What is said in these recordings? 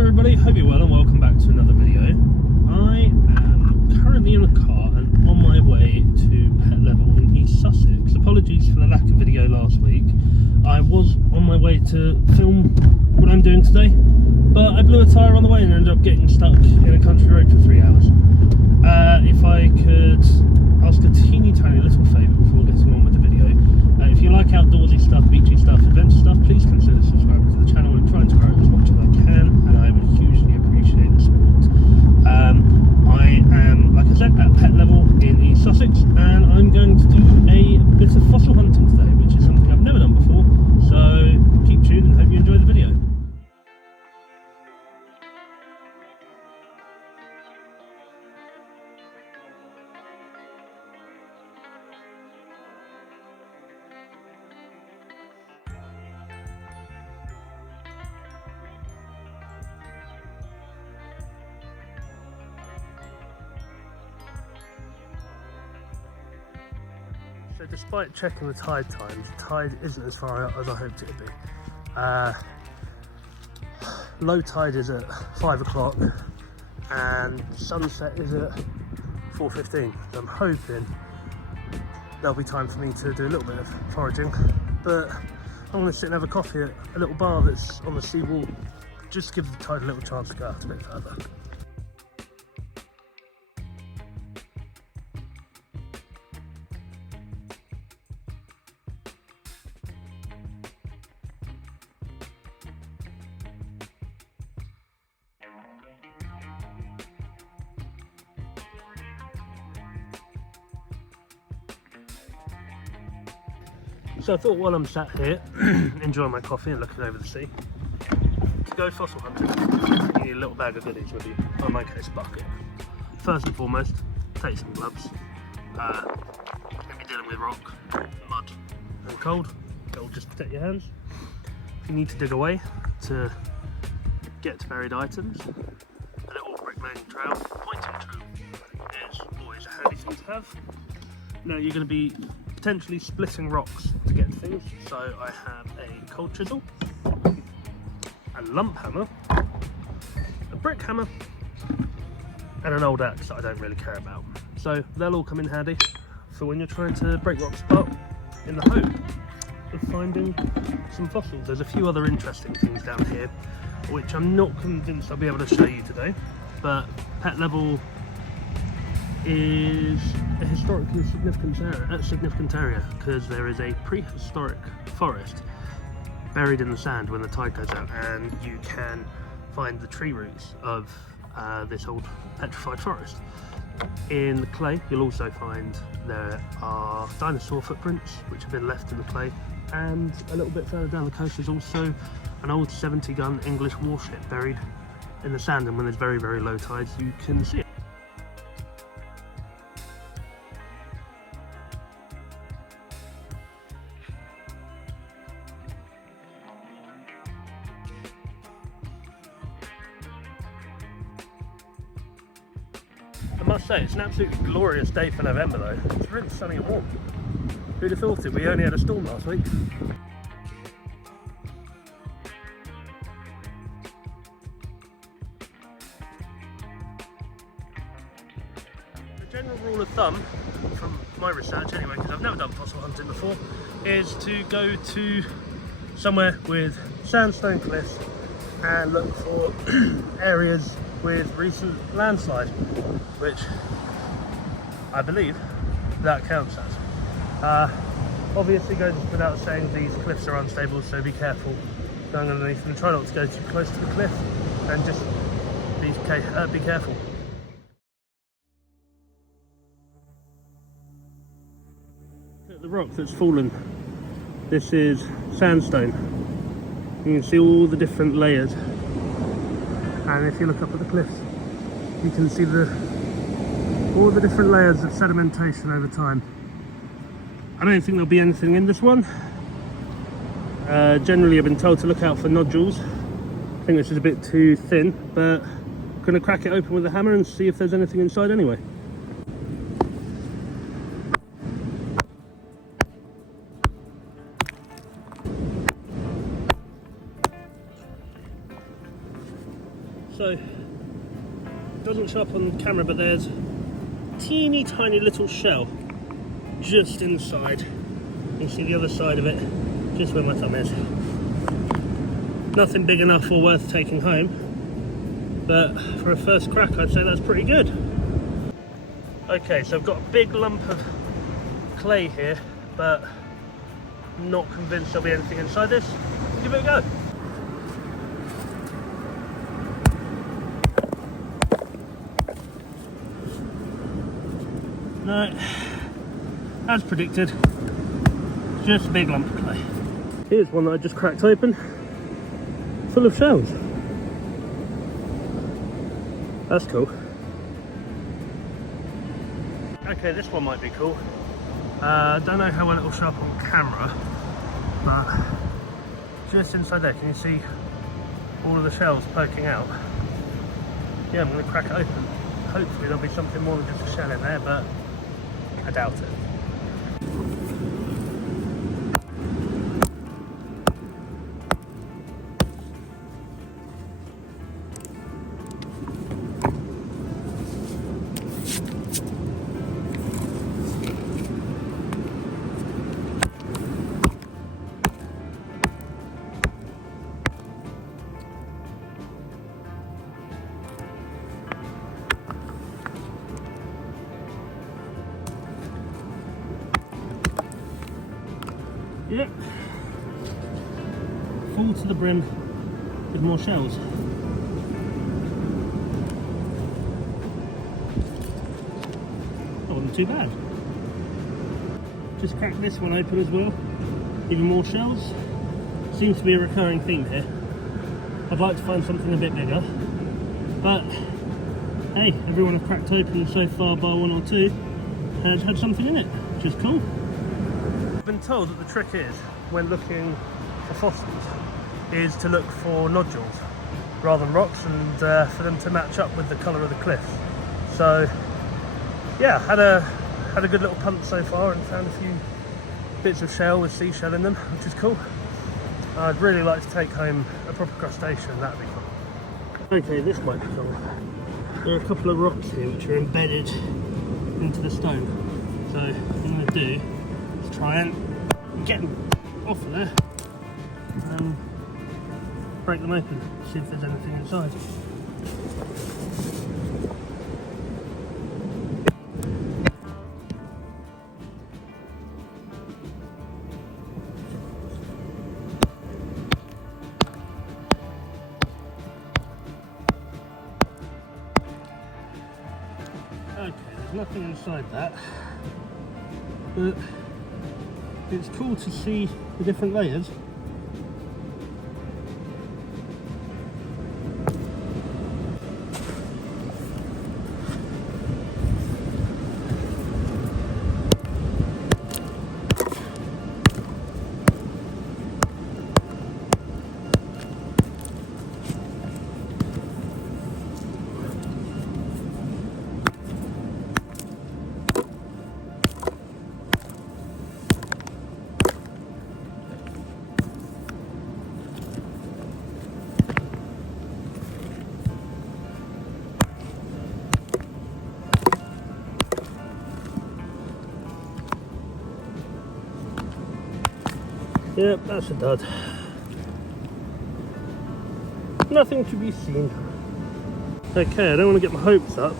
everybody, hope you're well and welcome back to another video. I am currently in the car and on my way to Pett Level in East Sussex. Apologies for the lack of video last week. I was on my way to film what I'm doing today, but I blew a tyre on the way and ended up getting stuck in a country road for 3 hours. If I could ask a teeny tiny little favour before getting on with the video, if you like outdoorsy stuff, beachy stuff, adventure stuff, please consider subscribing to the channel. I'm trying to grow it as much as I can, and I would hugely appreciate the support. I am, like I said, at Pett Level in East Sussex, and I'm going to do a bit of fossil hunting today, which is something I've never done before, so keep tuned and hope you enjoy the video. So despite checking the tide times, the tide isn't as far out as I hoped it would be. Low tide is at 5 o'clock and sunset is at 4:15. So I'm hoping there'll be time for me to do a little bit of foraging, but I'm going to sit and have a coffee at a little bar that's on the seawall, just to give the tide a little chance to go out a bit further. So I thought while I'm sat here, enjoying my coffee and looking over the sea, to go fossil hunting, you need a little bag of goodies with you, or in my case a bucket. First and foremost, take some gloves. If you're dealing with rock, mud and cold, it'll just protect your hands. If you need to dig away to get to buried items, a little bricklaying trowel, pointing trowel is always a handy thing to have. Now you're going to be potentially splitting rocks to get things, so I have a cold chisel, a lump hammer, a brick hammer, and an old axe that I don't really care about. So they'll all come in handy for when you're trying to break rocks apart in the hope of finding some fossils. There's a few other interesting things down here which I'm not convinced I'll be able to show you today, but Pett Level is a historically significant area because there is a prehistoric forest buried in the sand when the tide goes out, and you can find the tree roots of this old petrified forest. In the clay you'll also find there are dinosaur footprints which have been left in the clay, and a little bit further down the coast is also an old 70-gun English warship buried in the sand, and when there's very, very low tides you can see it. I must say, it's an absolutely glorious day for November though. It's really sunny and warm. Who'd have thought it? We only had a storm last week. The general rule of thumb, from my research anyway, because I've never done fossil hunting before, is to go to somewhere with sandstone cliffs and look for areas with recent landslide, which I believe that counts as. Obviously goes without saying these cliffs are unstable, so be careful going underneath them. Try not to go too close to the cliff and just be careful. Look at the rock that's fallen. This is sandstone. You can see all the different layers. And if you look up at the cliffs, you can see all the different layers of sedimentation over time. I don't think there'll be anything in this one. Generally I've been told to look out for nodules. I think this is a bit too thin, but I'm going to crack it open with a hammer and see if there's anything inside anyway. So, it doesn't show up on camera, but there's a teeny tiny little shell just inside. You can see the other side of it, just where my thumb is. Nothing big enough or worth taking home, but for a first crack I'd say that's pretty good. Okay, so I've got a big lump of clay here, but I'm not convinced there'll be anything inside this. I'll give it a go. No, as predicted, just a big lump of clay. Here's one that I just cracked open, full of shells. That's cool. Okay, this one might be cool. Don't know how well it will show up on camera, but just inside there, can you see all of the shells poking out? Yeah, I'm going to crack it open. Hopefully there'll be something more than just a shell in there, but I doubt it. Yep, full to the brim with more shells. That wasn't too bad. Just cracked this one open as well. Even more shells. Seems to be a recurring theme here. I'd like to find something a bit bigger, but hey, everyone I've cracked open so far, bar one or two, has had something in it, which is cool. I've been told that the trick is, when looking for fossils, is to look for nodules rather than rocks, and for them to match up with the colour of the cliff. So yeah, had a good little punt so far and found a few bits of shell with seashell in them, which is cool. I'd really like to take home a proper crustacean, that'd be cool. Okay, this might be cool. There are a couple of rocks here which are embedded into the stone. So what I'm going to do is try and get them off of there and break them open, see if there's anything inside. Okay, there's nothing inside that, but it's cool to see the different layers. Yep, that's a dud. Nothing to be seen. Okay, I don't want to get my hopes up,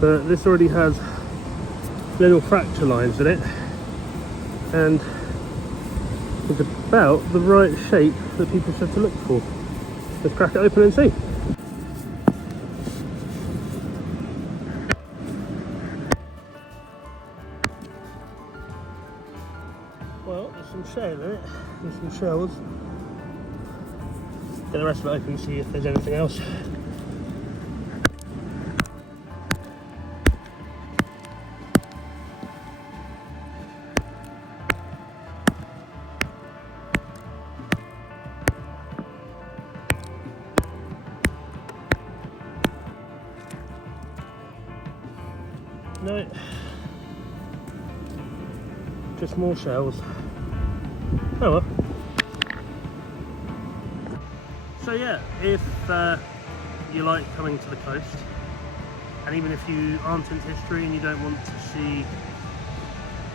but this already has little fracture lines in it, and it's about the right shape that people said to look for. Let's crack it open and see. Well, there's some shell in it, there's some shells. Get the rest of it open and see if there's anything else. No, just more shells. Oh well. So yeah, if you like coming to the coast, and even if you aren't into history and you don't want to see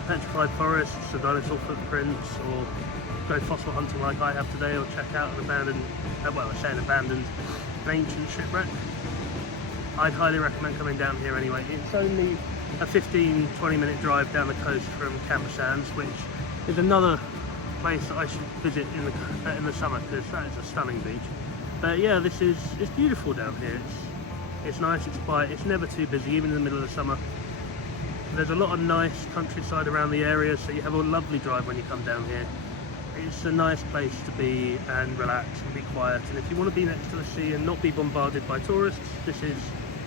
petrified forests or dinosaur footprints, or go fossil hunting like I have today, or check out an abandoned, well, I say an abandoned, an ancient shipwreck, I'd highly recommend coming down here anyway. It's only a 15-20 minute drive down the coast from Camber Sands, which is another place that I should visit in the summer, because that is a stunning beach. But yeah, it's beautiful down here. It's nice, it's quiet, it's never too busy, even in the middle of the summer. There's a lot of nice countryside around the area, so you have a lovely drive when you come down here. It's a nice place to be and relax and be quiet, and if you want to be next to the sea and not be bombarded by tourists, this is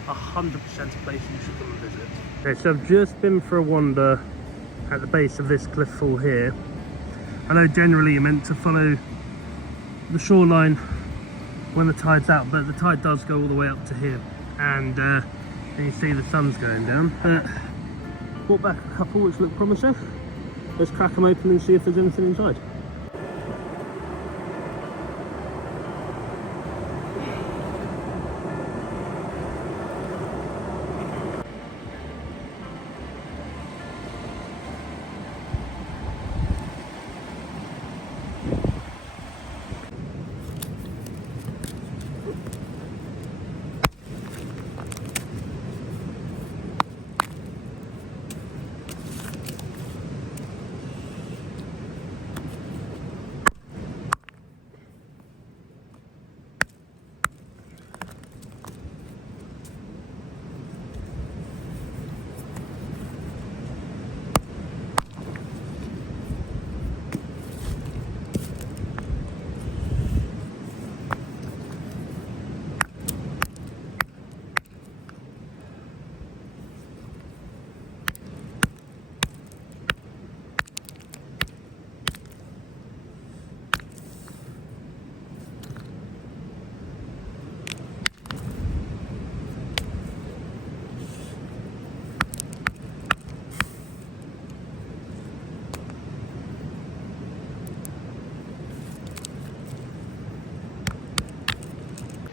100% a place you should come and visit. Okay, so I've just been for a wander at the base of this cliff fall here. I know generally you're meant to follow the shoreline when the tide's out, but the tide does go all the way up to here, and you see the sun's going down. But brought back a couple which look promising. Let's crack them open and see if there's anything inside.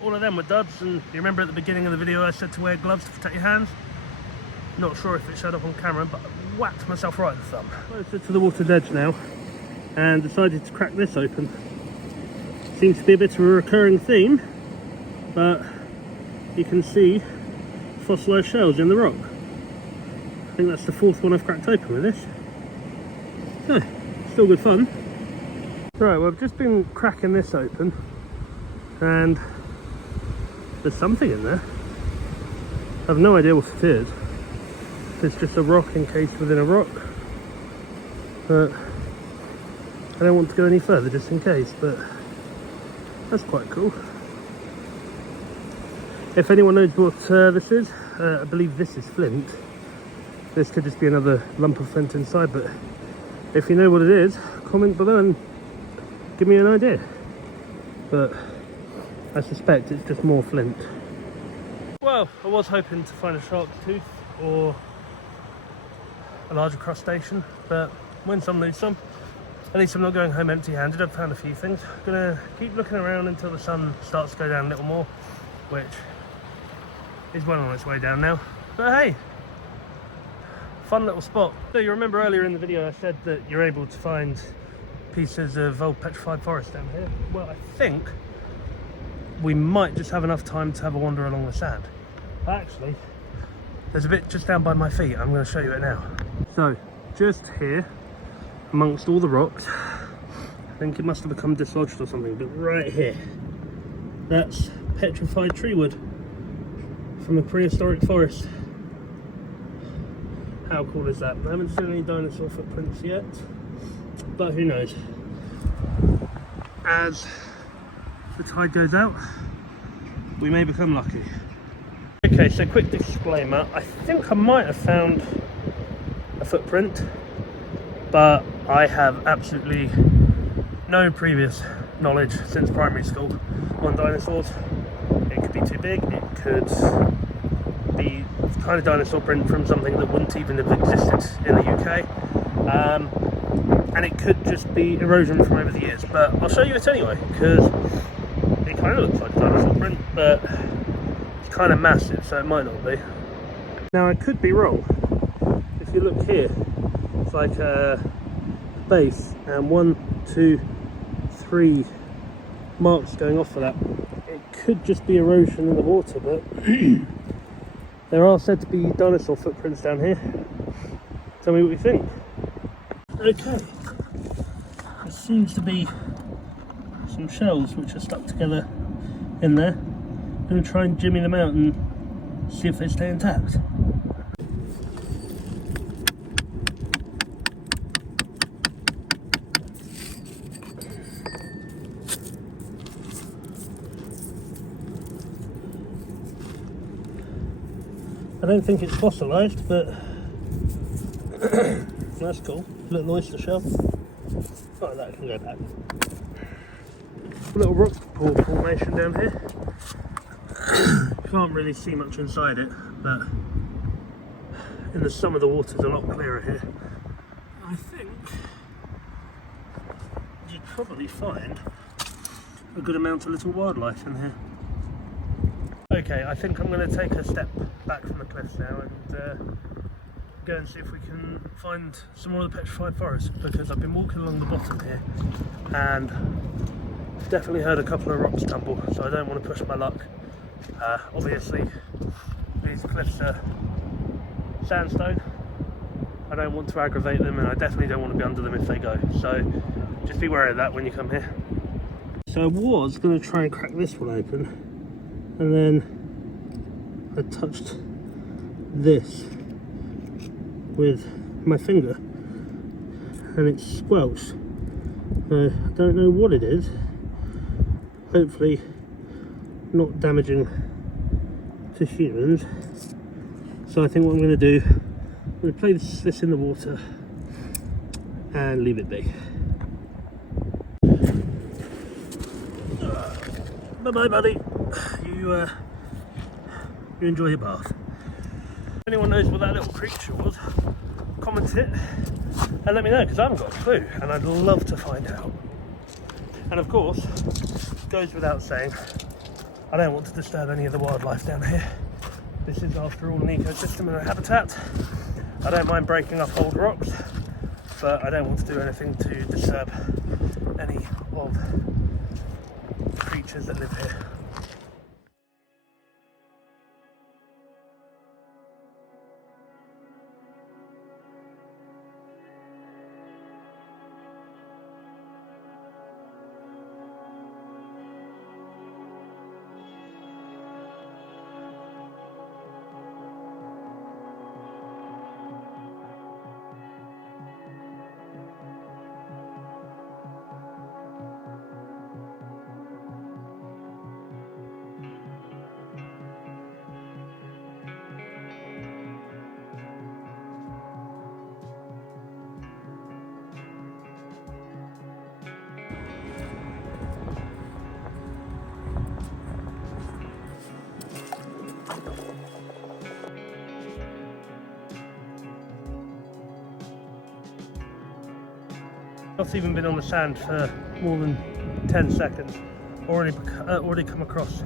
All of them were duds, and you remember at the beginning of the video I said to wear gloves to protect your hands? Not sure if it showed up on camera, but I whacked myself right in the thumb. Closer to the water's edge now, and decided to crack this open. Seems to be a bit of a recurring theme, but you can see fossilised shells in the rock. I think that's the fourth one I've cracked open with this. Still good fun. Right, well, I've just been cracking this open, and there's something in there. I have no idea what it is. It's just a rock encased within a rock, but I don't want to go any further just in case, but that's quite cool. If anyone knows what this is, I believe this is flint. This could just be another lump of flint inside, but if you know what it is, comment below and give me an idea. But I suspect it's just more flint. Well, I was hoping to find a shark's tooth or a larger crustacean, but win some, lose some. At least I'm not going home empty-handed. I've found a few things. I'm gonna keep looking around until the sun starts to go down a little more, which is well on its way down now. But hey, fun little spot. So you remember earlier in the video I said that you're able to find pieces of old petrified forest down here? Well, I think we might just have enough time to have a wander along the sand. Actually, there's a bit just down by my feet. I'm going to show you it now. So, just here, amongst all the rocks, I think it must have become dislodged or something, but right here, that's petrified tree wood from a prehistoric forest. How cool is that? I haven't seen any dinosaur footprints yet, but who knows. As the tide goes out, we may become lucky. Okay, so quick disclaimer, I think I might have found a footprint, but I have absolutely no previous knowledge since primary school on dinosaurs. It could be too big, it could be the kind of dinosaur print from something that wouldn't even have existed in the UK, and it could just be erosion from over the years, but I'll show you it anyway, because it kind of looks like a dinosaur print, but kind of massive, so it might not be. Now I could be wrong. If you look here, it's like a base and 1, 2, 3 marks going off of that. It could just be erosion in the water, but there are said to be dinosaur footprints down here. Tell me what you think. Okay, there seems to be some shells which are stuck together in there. I'm going to try and jimmy them out and see if they stay intact. I don't think it's fossilised, but that's cool. Little oyster shell. Oh, that can go back. A little rock formation down here. Can't really see much inside it, but in the summer the water's a lot clearer here. I think you'd probably find a good amount of little wildlife in here. Okay, I think I'm going to take a step back from the cliffs now and go and see if we can find some more of the petrified forest, because I've been walking along the bottom here and definitely heard a couple of rocks tumble, so I don't want to push my luck. Obviously these cliffs are sandstone. I don't want to aggravate them, and I definitely don't want to be under them if they go, so just be wary of that when you come here. So I was going to try and crack this one open, and then I touched this with my finger and it squelched. I don't know what it is. Hopefully not damaging to humans. So I think what I'm going to do, I'm going to place this in the water and leave it be. Bye bye, buddy. You enjoy your bath. If anyone knows what that little creature was, comment it and let me know, because I haven't got a clue and I'd love to find out. And of course, goes without saying, I don't want to disturb any of the wildlife down here. This is after all an ecosystem and a habitat. I don't mind breaking up old rocks, but I don't want to do anything to disturb any of the creatures that live here. Not even been on the sand for more than 10 seconds. Already come across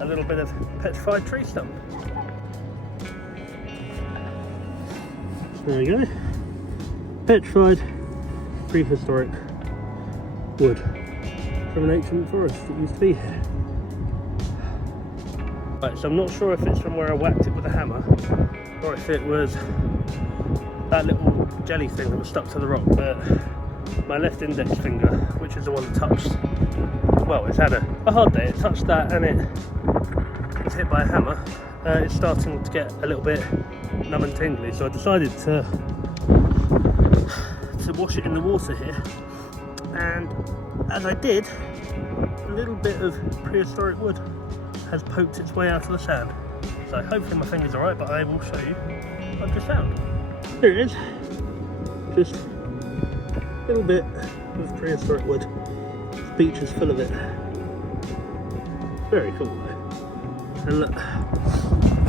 a little bit of petrified tree stump. There we go. Petrified prehistoric wood from an ancient forest that used to be here. Right, so I'm not sure if it's from where I whacked it with a hammer or if it was that little jelly thing that was stuck to the rock, but my left index finger, which is the one that touched, well, it's had a hard day, it touched that and it was hit by a hammer. It's starting to get a little bit numb and tingly, so I decided to wash it in the water here, and as I did, a little bit of prehistoric wood has poked its way out of the sand. So hopefully my finger's alright, but I will show you what I've just found. Here it is, just a little bit of prehistoric wood. This beach is full of it. Very cool though. And look,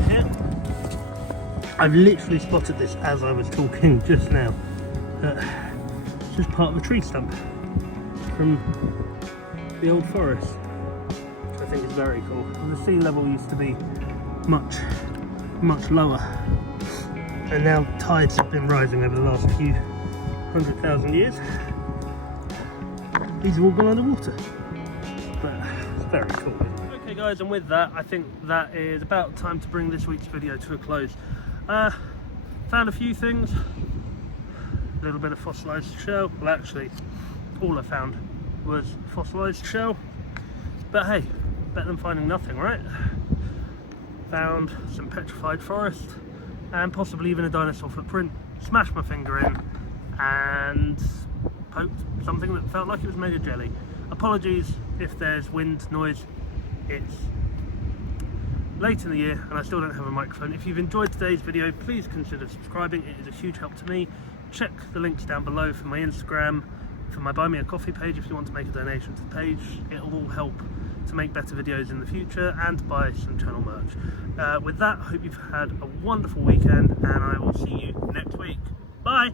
here, I've literally spotted this as I was talking just now. It's just part of a tree stump from the old forest, which I think is very cool. And the sea level used to be much lower, and now tides have been rising over the last few 100,000 years. These have all gone underwater, but it's very cool. Okay guys, and with that I think that is about time to bring this week's video to a close. Found a few things, a little bit of fossilised shell. Well, actually all I found was fossilised shell, but hey, better than finding nothing, right? Found some petrified forest and possibly even a dinosaur footprint. Smashed my finger in and poked something that felt like it was made of jelly. Apologies if there's wind noise, it's late in the year and I still don't have a microphone. If you've enjoyed today's video, please consider subscribing, it is a huge help to me. Check the links down below for my Instagram, for my Buy Me a Coffee page if you want to make a donation to the page. It will all help to make better videos in the future and buy some channel merch. With that, I hope you've had a wonderful weekend and I will see you next week. Bye!